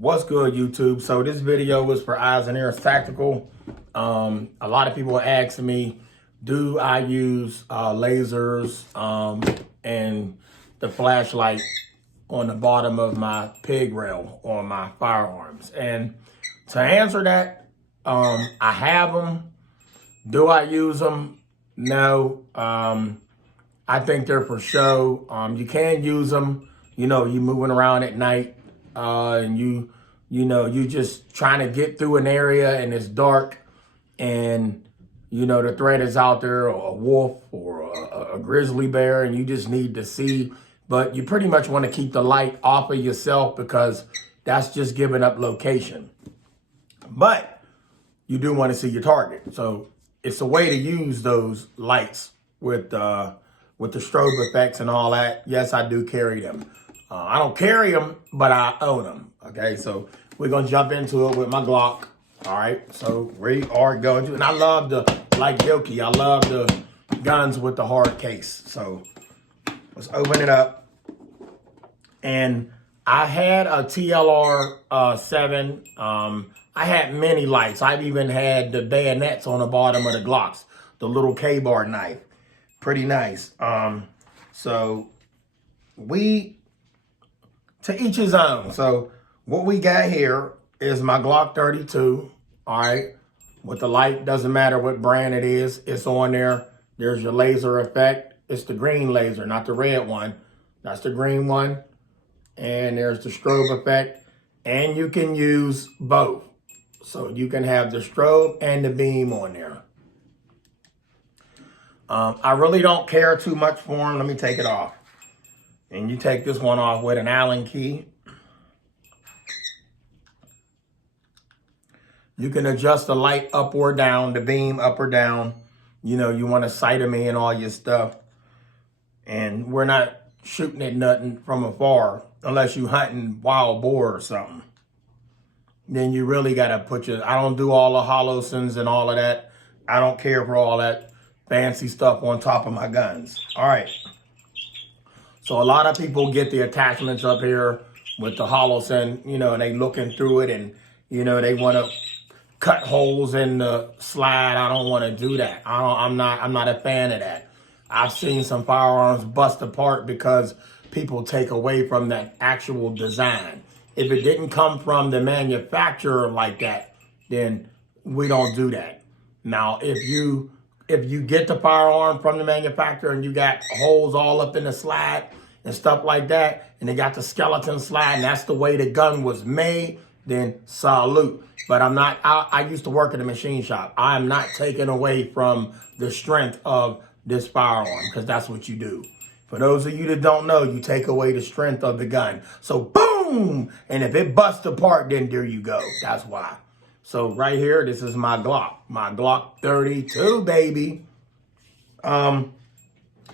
What's good, YouTube? So this video was for Eyes and Ears Tactical. A lot of people ask me, do I use lasers and the flashlight on the bottom of my pig rail on my firearms? And to answer that, I have them. Do I use them? No. I think they're for show. You can use them. You know, you moving around at night and you just trying to get through an area and it's dark and, the threat is out there, or a wolf or a grizzly bear, and you just need to see. But you pretty much want to keep the light off of yourself because that's just giving up location. But you do want to see your target. So it's a way to use those lights with the strobe effects and all that. Yes, I do carry them. I don't carry them, but I own them. Okay, so we're going to jump into it with my Glock. All right, so we are going to, and I love like Yoki, I love the guns with the hard case. So let's open it up. And I had a TLR 7. I had many lights. I've even had the bayonets on the bottom of the Glocks, the little K-bar knife. Pretty nice. So to each his own. So what we got here is my Glock 32, all right? With the light, doesn't matter what brand it is, it's on there. There's your laser effect. It's the green laser, not the red one. That's the green one. And there's the strobe effect. And you can use both. So you can have the strobe and the beam on there. I really don't care too much for them. Let me take it off. And you take this one off with an Allen key. You can adjust the light up or down, the beam up or down. You want to sight them in all your stuff. And we're not shooting at nothing from afar unless you hunting wild boar or something. Then you really got to put I don't do all the Holosuns and all of that. I don't care for all that fancy stuff on top of my guns. All right. So a lot of people get the attachments up here with the Holosun, and they looking through it and, they want to cut holes in the slide. I don't want to do that. I'm not a fan of that. I've seen some firearms bust apart because people take away from that actual design. If it didn't come from the manufacturer like that, then we don't do that. Now, if you get the firearm from the manufacturer and you got holes all up in the slide and stuff like that, and they got the skeleton slide, and that's the way the gun was made, then salute. But I used to work at a machine shop. I'm not taking away from the strength of this firearm because that's what you do. For those of you that don't know, you take away the strength of the gun. So boom! And if it busts apart, then there you go. That's why. So right here, this is my Glock 32, baby. Hold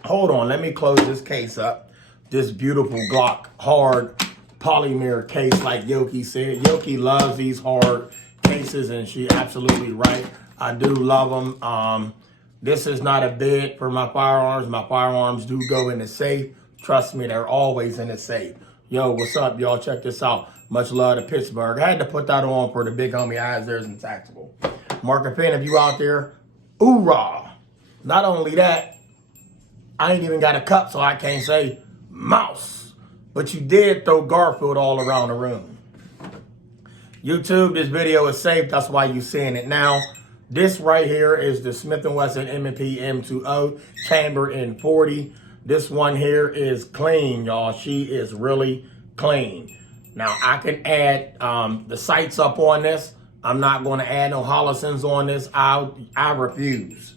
on, let me close this case up. This beautiful Glock hard polymer case, like Yoki said. Yoki loves these hard cases, and she absolutely right. I do love them. This is not a bid for my firearms. My firearms do go in the safe. Trust me, they're always in the safe. Yo, what's up, y'all? Check this out. Much love to Pittsburgh. I had to put that on for the big homie Eyes, Ears, and Tactical. Mark a fan if you out there. Hoorah! Not only that, I ain't even got a cup, so I can't say mouse. But you did throw Garfield all around the room. YouTube, this video is safe. That's why you're seeing it now. This right here is the Smith & Wesson M&P M20 chambered in 40. This one here is clean, y'all. She is really clean. Now, I can add the sights up on this. I'm not going to add no Holosuns on this. I refuse.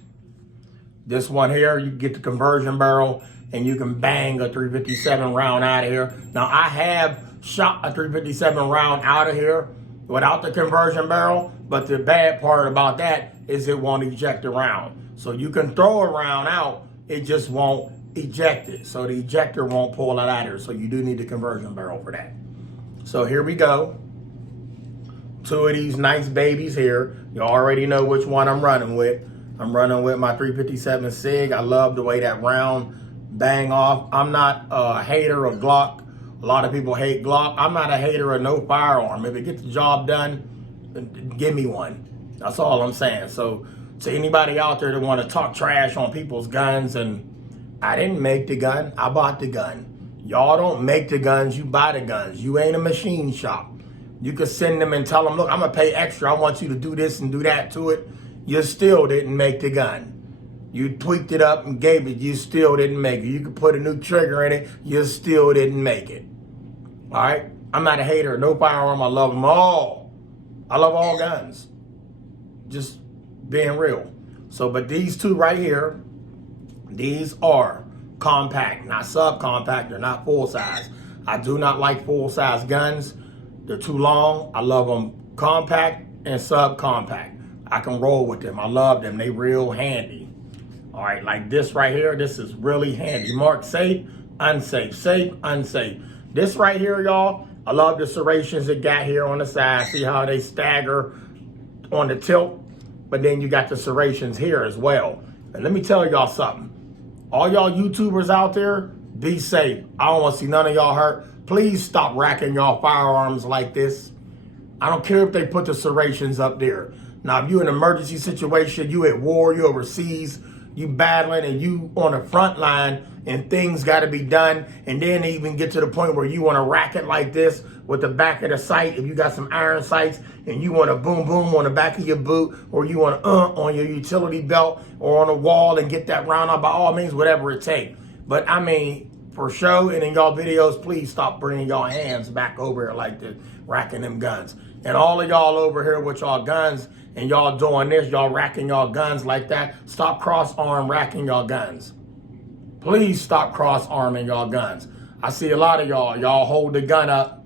This one here, you get the conversion barrel, and you can bang a 357 round out of here. Now, I have shot a 357 round out of here without the conversion barrel, but the bad part about that is it won't eject the round. So you can throw a round out, it just won't eject it. So the ejector won't pull it out of here. So you do need the conversion barrel for that. So here we go. Two of these nice babies here. You already know which one I'm running with. I'm running with my 357 SIG. I love the way that round bang off. I'm not a hater of Glock A lot of people hate Glock. I'm not a hater of no firearm. If it gets the job done, give me one. That's all I'm saying. So to anybody out there that want to talk trash on people's guns, and I didn't make the gun, I bought the gun. Y'all don't make the guns, you buy the guns. You ain't a machine shop. You could send them and tell them, look, I'm gonna pay extra. I want you to do this and do that to it. You still didn't make the gun. You tweaked it up and gave it, you still didn't make it. You could put a new trigger in it, you still didn't make it. All right? I'm not a hater of no firearm, I love them all. I love all guns. Just being real. So, but these two right here, these are compact, not subcompact, they're not full size. I do not like full size guns. They're too long. I love them compact and subcompact. I can roll with them. I love them. They real handy. All right, like this right here, this is really handy. Mark safe, unsafe, safe, unsafe. This right here, y'all, I love the serrations it got here on the side. See how they stagger on the tilt? But then you got the serrations here as well. And let me tell y'all something. All y'all YouTubers out there, be safe. I don't want to see none of y'all hurt. Please stop racking y'all firearms like this. I don't care if they put the serrations up there. Now, if you're in an emergency situation, you at war, you overseas, you battling, and you on the front line, and things got to be done, and then they even get to the point where you want to rack it like this with the back of the sight. If you got some iron sights and you want to boom boom on the back of your boot, or you want to on your utility belt or on a wall and get that round out, by all means, whatever it takes. But I mean, for show and in y'all videos, please stop bringing y'all hands back over here like this, racking them guns. And all of y'all over here with y'all guns and y'all doing this, y'all racking y'all guns like that, stop cross-arm racking y'all guns. Please stop cross-arming y'all guns. I see a lot of y'all hold the gun up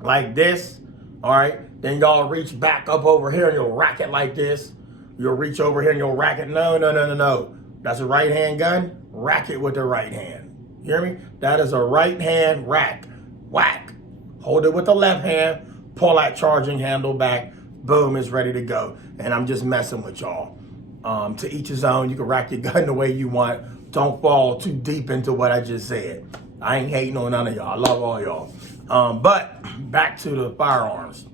like this, all right? Then y'all reach back up over here and you'll rack it like this. You'll reach over here and you'll rack it. No. That's a right-hand gun. Rack it with the right hand. You hear me? That is a right hand rack. Whack. Hold it with the left hand. Pull that charging handle back. Boom, it's ready to go. And I'm just messing with y'all. To each his own. You can rack your gun the way you want. Don't fall too deep into what I just said. I ain't hating on none of y'all. I love all y'all. But back to the firearms.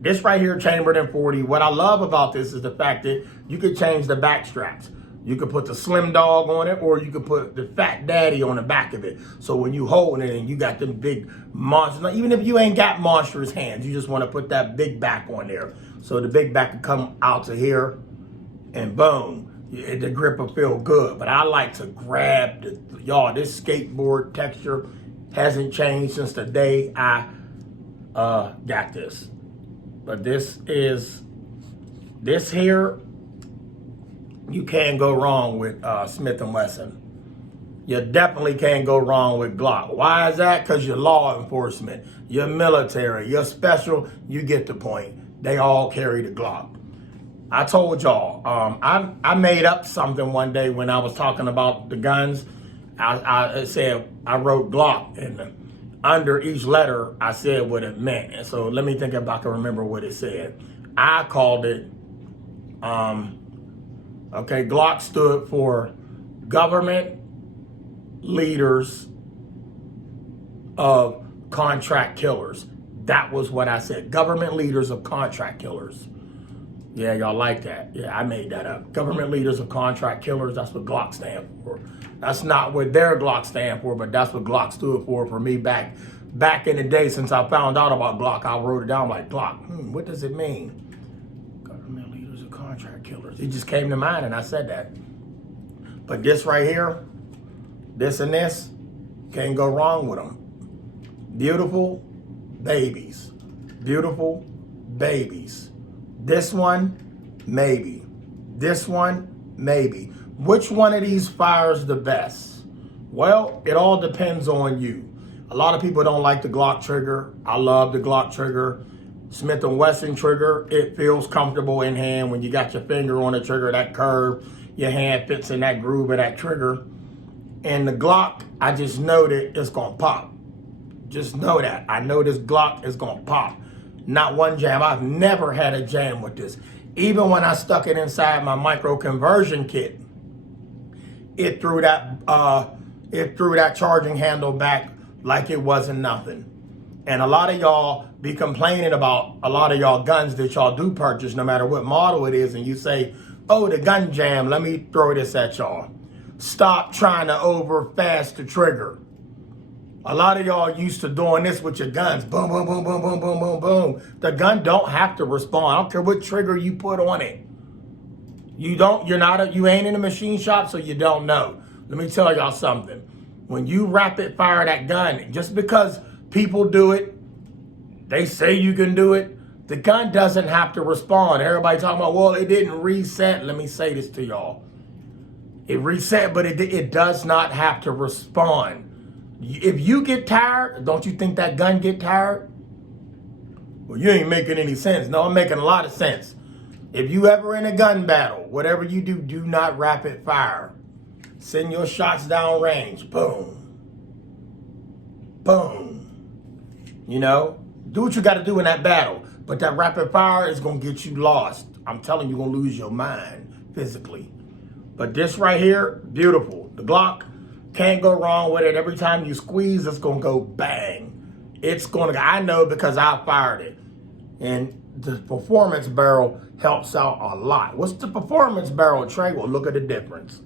This right here, chambered in 40. What I love about this is the fact that you could change the back straps. You could put the Slim Dog on it, or you could put the Fat Daddy on the back of it. So when you holding it and you got them big monsters, even if you ain't got monstrous hands, you just want to put that big back on there. So the big back can come out to here, and boom, the grip will feel good. But I like to grab y'all, this skateboard texture hasn't changed since the day I got this. But this here, you can't go wrong with Smith & Wesson. You definitely can't go wrong with Glock. Why is that? Because you're law enforcement, you're military, you're special, you get the point. They all carry the Glock. I told y'all, I made up something one day when I was talking about the guns. I said, I wrote Glock, and under each letter, I said what it meant. And so let me think if I can remember what it said. I called it, Glock stood for Government Leaders of Contract Killers. That was what I said. Government Leaders of Contract Killers. Yeah, y'all like that. Yeah, I made that up. Government Leaders of Contract Killers, that's what Glock stand for. That's not what their Glock stand for, but that's what Glock stood for me back in the day. Since I found out about Glock, I wrote it down like, Glock, what does it mean? Government Leaders of Contract Killers. It just came to mind and I said that. But this right here, this and this, can't go wrong with them. Beautiful babies. Beautiful babies. This one, maybe. This one, maybe. Which one of these fires the best? Well, it all depends on you. A lot of people don't like the Glock trigger. I love the Glock trigger. Smith & Wesson trigger, it feels comfortable in hand when you got your finger on the trigger, that curve, your hand fits in that groove of that trigger. And the Glock, I just know that it's gonna pop. Just know that. I know this Glock is gonna pop. Not one jam. I've never had a jam with this. Even when I stuck it inside my micro conversion kit, it threw that charging handle back like it wasn't nothing. And a lot of y'all be complaining about a lot of y'all guns that y'all do purchase, no matter what model it is, and you say, oh, the gun jam, let me throw this at y'all. Stop trying to over fast the trigger. A lot of y'all used to doing this with your guns. Boom, boom, boom, boom, boom, boom, boom, boom. The gun don't have to respond. I don't care what trigger you put on it. You ain't in a machine shop, so you don't know. Let me tell y'all something. When you rapid fire that gun, just because people do it, they say you can do it, the gun doesn't have to respond. Everybody talking about, well, it didn't reset. Let me say this to y'all. It reset, but it does not have to respond. If you get tired, don't you think that gun get tired? Well, you ain't making any sense. No, I'm making a lot of sense. If you ever in a gun battle, whatever you do, do not rapid fire. Send your shots down range. Boom. Boom. You know, do what you got to do in that battle. But that rapid fire is going to get you lost. I'm telling you, you're going to lose your mind physically. But this right here, beautiful. The Glock, can't go wrong with it. Every time you squeeze, it's going to go bang. It's going to, I know because I fired it. And the performance barrel helps out a lot. What's the performance barrel, Trey? Well, look at the difference.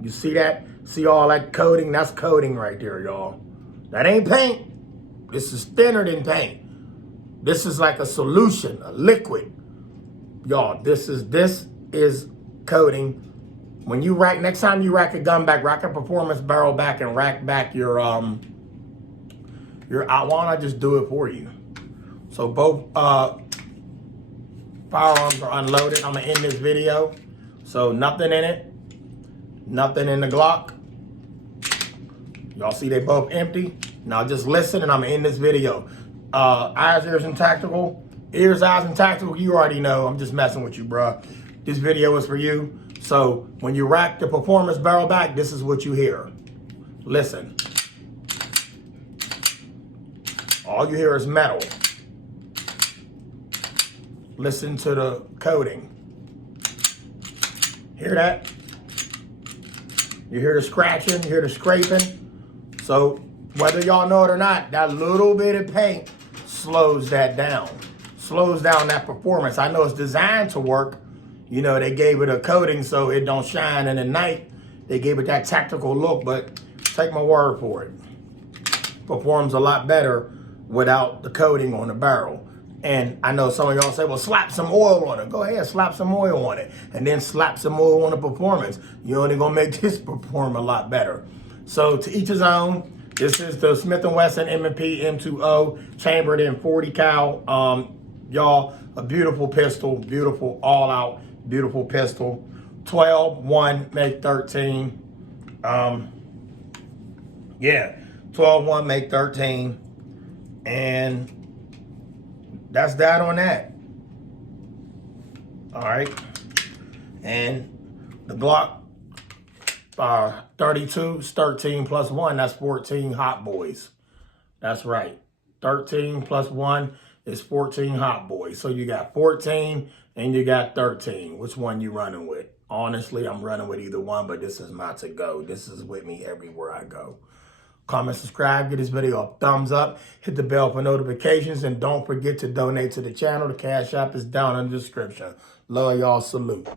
You see that? See all that coating? That's coating right there, y'all. That ain't paint. This is thinner than paint. This is like a solution, a liquid. Y'all, this is coating. When you rack, next time you rack a gun back, rack a performance barrel back and rack back your why don't I just do it for you? So both firearms are unloaded. I'm gonna end this video. So nothing in it, nothing in the Glock. Y'all see they both empty. Now just listen and I'm gonna end this video. Eyes, ears, and tactical. Ears, eyes, and tactical, you already know. I'm just messing with you, bruh. This video is for you. So when you rack the performance barrel back, this is what you hear. Listen. All you hear is metal. Listen to the coating. Hear that? You hear the scratching, you hear the scraping. So whether y'all know it or not, that little bit of paint slows that down. Slows down that performance. I know it's designed to work. You know, they gave it a coating so it don't shine in the night. They gave it that tactical look, but take my word for it. Performs a lot better without the coating on the barrel. And I know some of y'all say, well, slap some oil on it. Go ahead, slap some oil on it. And then slap some oil on the performance. You're only gonna make this perform a lot better. So to each his own. This is the Smith & Wesson M&P M2O chambered in 40 cal. Y'all, a beautiful pistol, beautiful all out. Beautiful pistol. 12, 1, make 13. 12, 1, make 13. And that's that on that. All right. And the Glock 32 is 13 plus 1. That's 14 Hot Boys. That's right. 13 plus 1 is 14 Hot Boys. So you got 14 and you got 13. Which one you running with? Honestly, I'm running with either one, but this is my to go. This is with me everywhere I go. Comment, subscribe, give this video a thumbs up, hit the bell for notifications, and don't forget to donate to the channel. The Cash App is down in the description. Love y'all, salute.